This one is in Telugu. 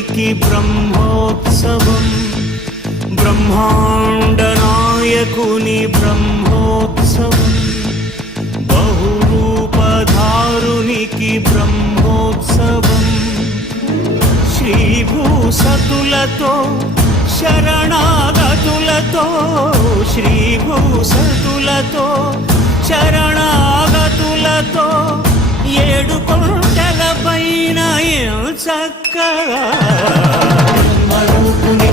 బ్రహ్మాండనాయకునికి బ్రహ్మోత్సవం, బ్రహ్మాండనాయకుని బ్రహ్మోత్సవం, బహురూపధారునికి బ్రహ్మోత్సవం, శ్రీభూసతులతో శరణాగతులతో, శ్రీభూసతులతో శరణాగతులతో, ఏడు కొండల పైన చక్కగా బ్రహ్మరూపుని